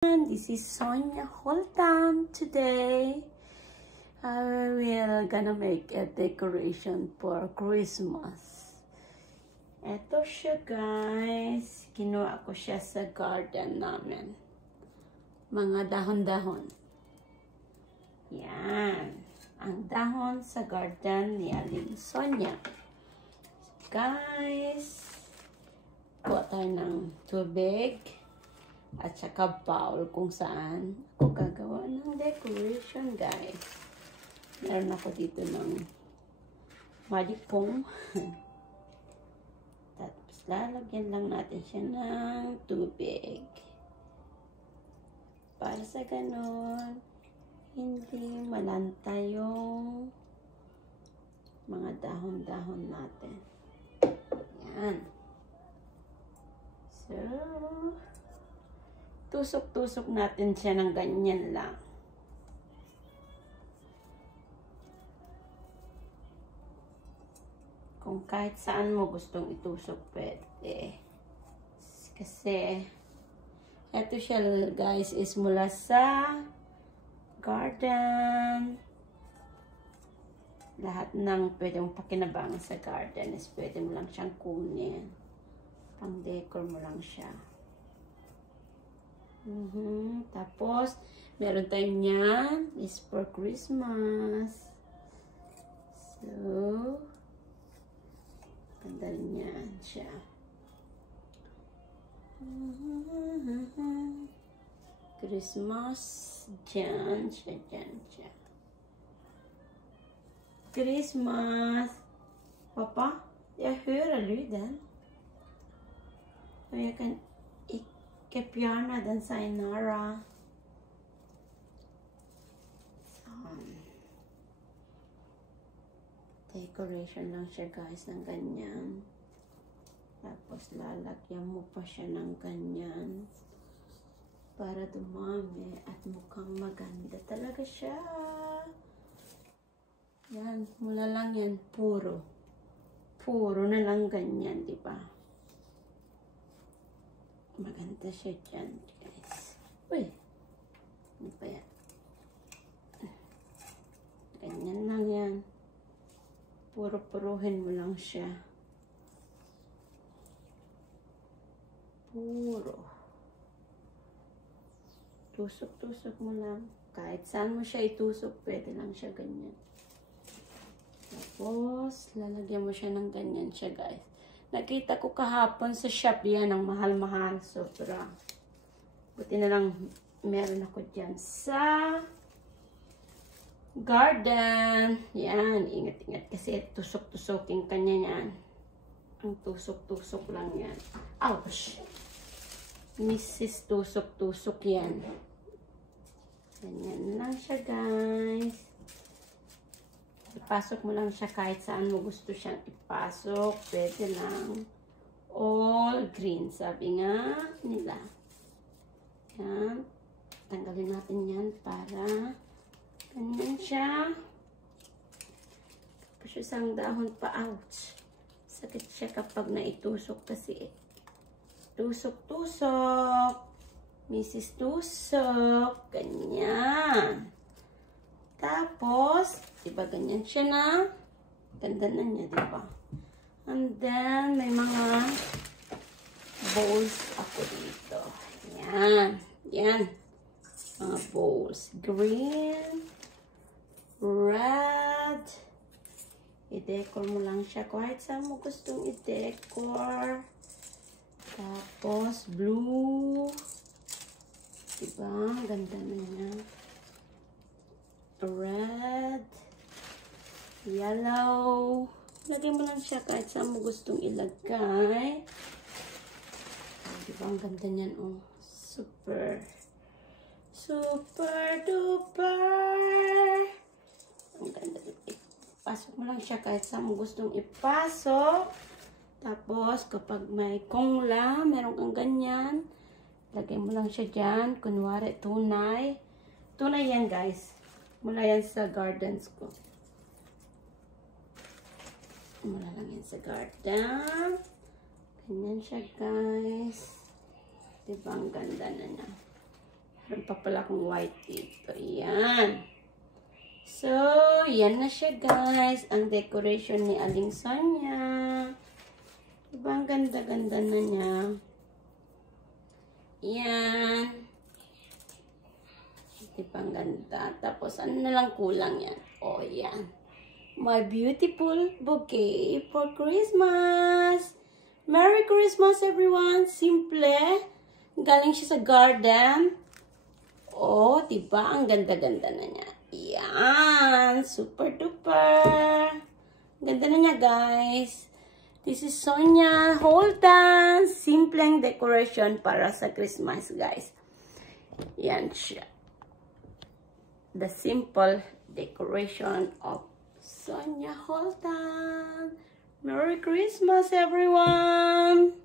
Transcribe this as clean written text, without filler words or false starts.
This is Sonia Holtan. Today I will gonna make a decoration for Christmas. Ito siya guys. Kinuha ko siya sa garden namin. Mga dahon-dahon. Yan. Ang dahon sa garden ni Aling Sonia. Guys, kuha tayo ng tubig. At saka bowl kung saan ako gagawa ng decoration guys. Meron ako dito ng malipong. Tapos lalagyan lang natin siya ng tubig. Para sa ganon, hindi malanta yung mga dahon-dahon natin. Yan. So, tusok-tusok natin siya ng ganyan lang. Kung kahit saan mo gustong itusok, pwede. Kasi, eto siya guys is mula sa garden. Lahat ng pwede mong pakinabangan sa garden is pwede mo lang siyang kunin. Pang-decor mo lang siya. Tapos, meron tayong niyan. Is for Christmas. So, ganda niyan siya. Christmas. Diyan siya, diyan siya. Christmas. Pappa, jag hör lyden. Och jag kan Kepiana dan Sainara. Decoration lang siya guys ng ganyan. Tapos lalagyan mo pa siya ng ganyan. Para dumami at mukhang maganda talaga siya. Yan, mula lang yan. Puro. Puro na lang ganyan, di ba? Maganda siya dyan, guys. Uy! Ano pa yan? Ganyan lang yan. Puro-puruhin mo lang siya. Puro. Tusok-tusok mo lang. Kahit saan mo siya itusok, pwede lang siya ganyan. Tapos, lalagyan mo siya ng ganyan siya, guys. Nakita ko kahapon sa shop yan, ang mahal-mahal. Sobra. Buti na lang meron ako dyan sa garden. Yan, ingat-ingat kasi tusok-tusokin kanya yan. Ang tusok-tusok lang yan. Ouch! Mrs. Tusok-tusok yan. Ganyan lang siya guys. Ipasok mo lang siya kahit saan mo gusto siyang ipasok. Pwede lang. All green. Sabi nga nila. Yan. Tanggalin natin yan para ganyan siya. Tapos isang dahon pa. Ouch. Sakit siya kapag naitusok kasi. Tusok-tusok. Mrs. Tusok. Ganyan. Tapos, diba ganyan siya na? Ganda na niya, diba? And then, may mga bowls ako dito. Yan. Yan. Mga bowls. Green. Red. I-decor mo lang siya. Kahit saan mo gustong i-decor. Tapos, blue. Diba? Ganda na niya. Red, yellow. Lagay mo lang siya kahit saan mo gustong ilagay. Diba ang ganda niyan, oh. Super. Super duper. Ang ganda. Ipasok mo lang siya kahit saan mo gustong ipasok. Tapos, kapag may kongla, meron kang ganyan, lagay mo lang siya dyan. Kunwari, tunay. Tunay yan, guys. Mula yan sa gardens ko. Mula lang yan sa garden. Ganyan siya, guys. Diba ang ganda na na. Meron pa pala akong white dito. Yan. So, yan na siya guys. Ang decoration ni Aling Sonia. Diba ang ganda-ganda na niya? Yan. Diba ang ganda? Tapos, ano na lang kulang yan? Oh, yan. My beautiful bouquet for Christmas. Merry Christmas, everyone. Simple. Galing siya sa garden. Oh, diba? Ang ganda-ganda na niya. Yan. Super duper. Ganda na niya, guys. This is Sonia Holtan. Simpleng decoration para sa Christmas, guys. Yan siya. The simple decoration of Sonia Holtan. Merry Christmas, everyone!